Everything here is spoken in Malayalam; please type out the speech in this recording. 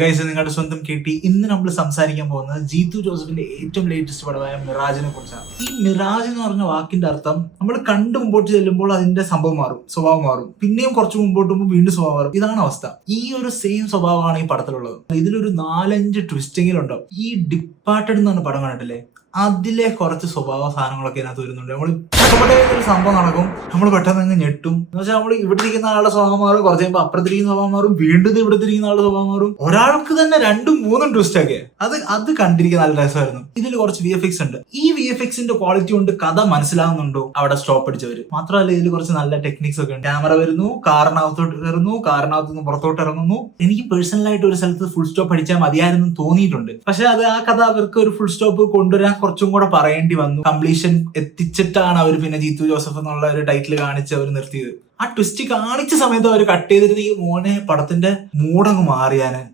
ഗൈസ്, നിങ്ങളുടെ സ്വന്തം KT. ഇന്ന് നമ്മൾ സംസാരിക്കാൻ പോകുന്നത് ജീത്തു ജോസഫിന്റെ ഏറ്റവും ലേറ്റസ്റ്റ് പടമായ മിറാജിനെ കുറിച്ചാണ്. ഈ മിറാജ് എന്ന് പറഞ്ഞ വാക്കിന്റെ അർത്ഥം നമ്മൾ കണ്ടു മുമ്പോട്ട് ചെല്ലുമ്പോൾ അതിന്റെ സംഭവം മാറും, സ്വഭാവം മാറും, പിന്നെയും കുറച്ച് മുമ്പോട്ട് പോകുമ്പോൾ വീണ്ടും സ്വഭാവം മാറും. ഇതാണ് അവസ്ഥ. ഈ ഒരു സെയിം സ്വഭാവമാണ് ഈ പടത്തിലുള്ളത്. ഇതിലൊരു 4-5 ട്വിസ്റ്റെങ്കിലും ഈ ഡിപ്പാർട്ടഡ് എന്ന് പറഞ്ഞ പടം കണ്ടിട്ടില്ലേ? അതിലെ കുറച്ച് സ്വഭാവ സാധനങ്ങളൊക്കെ ഇതിനകത്ത് വരുന്നുണ്ട്. നമ്മൾ ഒരു സംഭവം നടക്കും, നമ്മൾ പെട്ടെന്ന് അങ്ങ് ഞെട്ടും. എന്ന് വെച്ചാൽ നമ്മൾ ഇവിടെ ഇരിക്കുന്ന ആളുടെ സ്വഭാവം മാറും, കുറച്ച് കഴിയുമ്പോൾ അപ്പുറത്തിരിക്കുന്ന സ്വഭാവം മാറും, വീണ്ടും ഇവിടെ ഇരിക്കുന്ന ആളുടെ സ്വഭാവം മാറും. ഒരാൾക്ക് തന്നെ 2-3 ട്വിസ്റ്റ് ഒക്കെ. അത് കണ്ടിരിക്കാൻ നല്ല രസമായിരുന്നു. ഇതിൽ കുറച്ച് VFX ഉണ്ട്. ഈ VFXന്റെ ക്വാളിറ്റി കൊണ്ട് കഥ മനസ്സിലാവുന്നുണ്ടോ അവിടെ സ്റ്റോപ്പ് അടിച്ചവര്. മാത്രമല്ല ഇതിൽ കുറച്ച് നല്ല ടെക്നിക്സ് ഒക്കെ ഉണ്ട്. ക്യാമറ വരുന്നു, കാറിനകത്തോട്ട് കയറുന്നു, കാറിനകത്ത് നിന്ന് പുറത്തോട്ട് ഇറങ്ങുന്നു. എനിക്ക് പേഴ്സണലായിട്ട് ഒരു സ്ഥലത്ത് ഫുൾ സ്റ്റോപ്പ് അടിച്ചാൽ മതിയായിരുന്നു തോന്നിയിട്ടുണ്ട്. പക്ഷെ അത് ആ കഥ അവർക്ക് ഒരു ഫുൾ സ്റ്റോപ്പ് കൊണ്ടുവരാൻ കുറച്ചും കൂടെ പറയേണ്ടി വന്നു. കംപ്ലീഷൻ എത്തിച്ചിട്ടാണ് അവർ പിന്നെ ജീത്തു ജോസഫ് എന്നുള്ള ഒരു ടൈറ്റിൽ കാണിച്ച് അവർ നിർത്തിയത്. ആ ട്വിസ്റ്റ് കാണിച്ച സമയത്ത് അവർ കട്ട് ചെയ്തിരുന്ന ഈ മോനെ പടത്തിന്റെ മൂടങ്ങ് മാറിയാന്